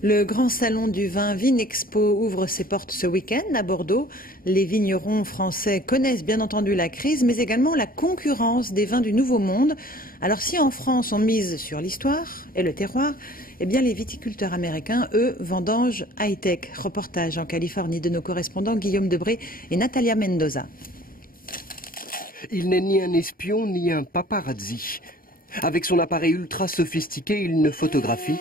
Le grand salon du vin Vinexpo ouvre ses portes ce week-end à Bordeaux. Les vignerons français connaissent bien entendu la crise, mais également la concurrence des vins du Nouveau Monde. Alors si en France on mise sur l'histoire et le terroir, eh bien les viticulteurs américains, eux, vendangent high-tech. Reportage en Californie de nos correspondants Guillaume Debré et Natalia Mendoza. Il n'est ni un espion ni un paparazzi. Avec son appareil ultra sophistiqué, il ne photographie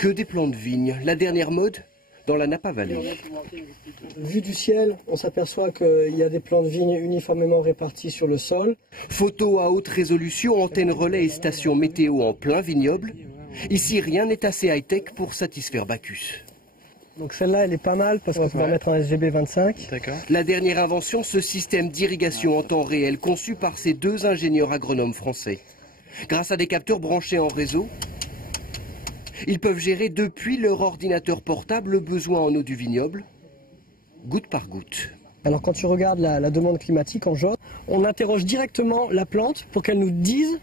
que des plants de vigne, la dernière mode dans la Napa Valley. Vu du ciel, on s'aperçoit qu'il y a des plants de vigne uniformément répartis sur le sol. Photos à haute résolution, antennes relais et stations météo en plein vignoble. Ici, rien n'est assez high-tech pour satisfaire Bacchus. Donc celle-là, elle est pas mal parce qu'on va mettre un SGB 25. La dernière invention, ce système d'irrigation en temps réel conçu par ces deux ingénieurs agronomes français. Grâce à des capteurs branchés en réseau, ils peuvent gérer depuis leur ordinateur portable le besoin en eau du vignoble, goutte par goutte. Alors quand tu regardes la demande climatique en jaune, on interroge directement la plante pour qu'elle nous dise,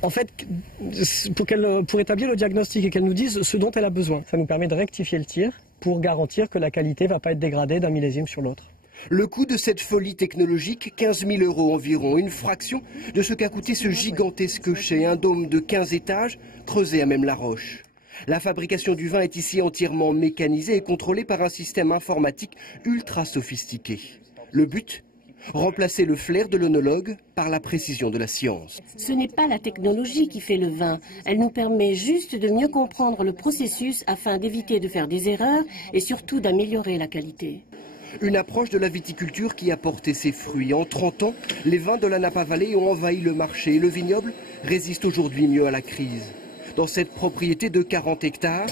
en fait, pour établir le diagnostic et qu'elle nous dise ce dont elle a besoin. Ça nous permet de rectifier le tir pour garantir que la qualité ne va pas être dégradée d'un millésime sur l'autre. Le coût de cette folie technologique, 15 000 € environ, une fraction de ce qu'a coûté ce gigantesque chai, un dôme de 15 étages, creusé à même la roche. La fabrication du vin est ici entièrement mécanisée et contrôlée par un système informatique ultra sophistiqué. Le but ? Remplacer le flair de l'œnologue par la précision de la science. Ce n'est pas la technologie qui fait le vin. Elle nous permet juste de mieux comprendre le processus afin d'éviter de faire des erreurs et surtout d'améliorer la qualité. Une approche de la viticulture qui a porté ses fruits. En 30 ans, les vins de la Napa Valley ont envahi le marché et le vignoble résiste aujourd'hui mieux à la crise. Dans cette propriété de 40 hectares,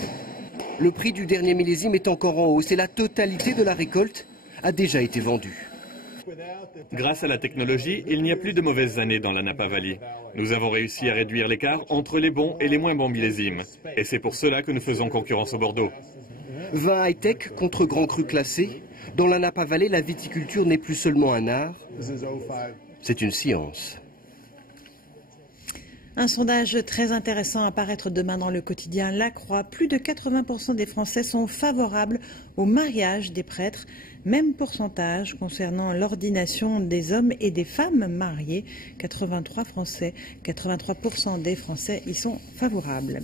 le prix du dernier millésime est encore en hausse et la totalité de la récolte a déjà été vendue. Grâce à la technologie, il n'y a plus de mauvaises années dans la Napa Valley. Nous avons réussi à réduire l'écart entre les bons et les moins bons millésimes. Et c'est pour cela que nous faisons concurrence au Bordeaux. Vin high-tech contre grands crus classés. Dans la Napa Valley, la viticulture n'est plus seulement un art, c'est une science. Un sondage très intéressant à paraître demain dans le quotidien La Croix. Plus de 80% des Français sont favorables au mariage des prêtres. Même pourcentage concernant l'ordination des hommes et des femmes mariés. 83% des Français y sont favorables.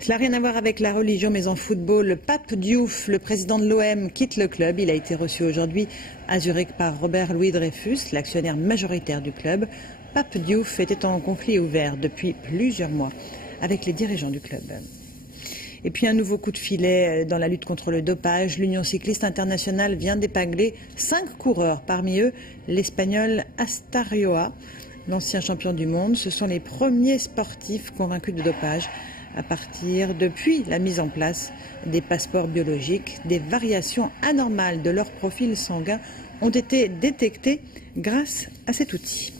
Cela n'a rien à voir avec la religion, mais en football, le Pape Diouf, le président de l'OM, quitte le club. Il a été reçu aujourd'hui à Zurich par Robert Louis Dreyfus, l'actionnaire majoritaire du club. Pape Diouf était en conflit ouvert depuis plusieurs mois avec les dirigeants du club. Et puis un nouveau coup de filet dans la lutte contre le dopage. L'Union cycliste internationale vient d'épingler 5 coureurs, parmi eux l'Espagnol Astarioa, l'ancien champion du monde. Ce sont les premiers sportifs convaincus de dopage à partir depuis la mise en place des passeports biologiques. Des variations anormales de leur profil sanguin ont été détectées grâce à cet outil.